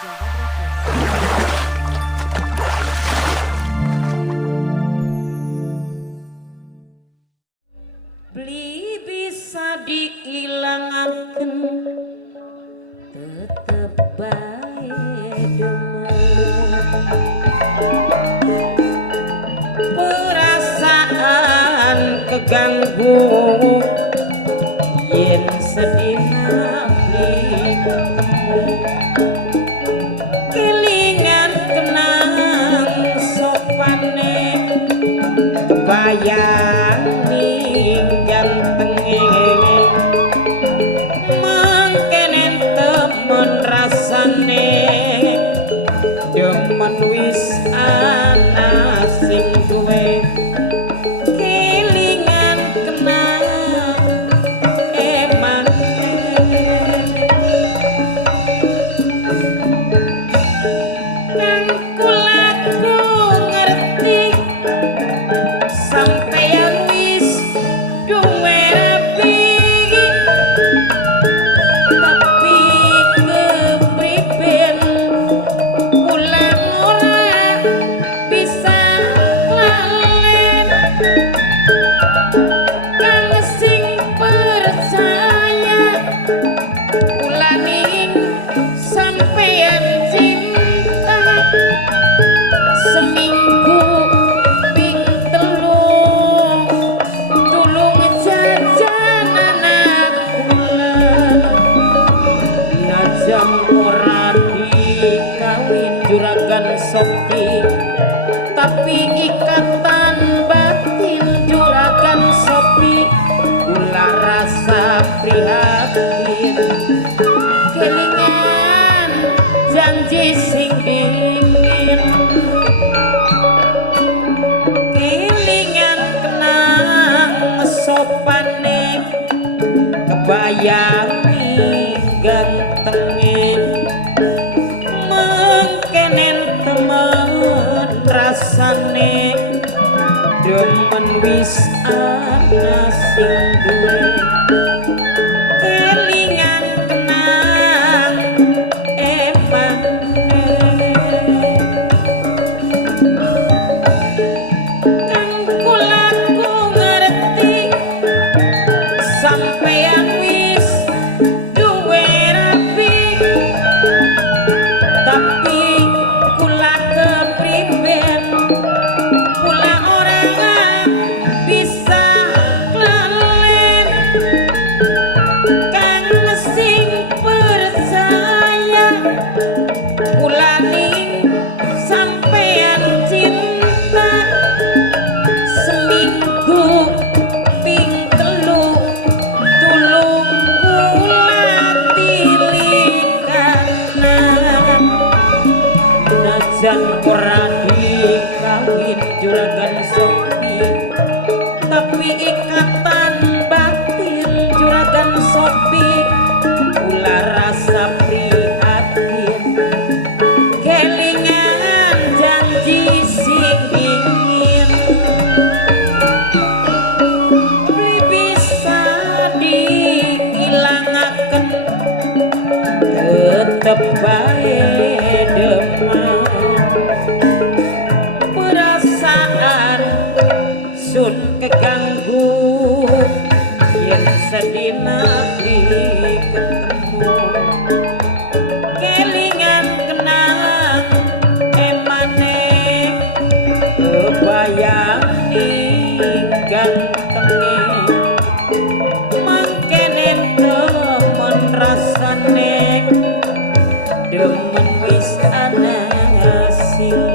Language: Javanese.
Beli bisa diilangaken tetep bae perasaan keganggu yen sedina beli ketemu kelingan kenang sopane kebayang gantenge mangkenen temen rasane demen wis ana sing duwe kelingan kenang eman kang kulaku ngerti sampeyan Sopi tapi ikatan batin juragan Sopi kula rasa prihatin kelingan janji sing dingin kelingan kenang sopane kebayangi gantenge rasane demen wis ana sing duwe kelingan kenang eman kang kulaku ngerti sampeyan wis duwe rapi tapi kula kepriben kula ora bisa lalen kang sing percaya kula ning sampeyan cinta seminggu ping telu tulung kula tilikanan najan ora dikawin juragan Sopi tapi ikatan batin juragan Sopi kula rasa prihatin kelingan janji sing ingin beli bisa diilangaken tetep bae demam perasaan sun keganggu yen sedina beli ketemu kelingan kenang emane kebayangi gantenge mangkene temen rasane demen wis ana sing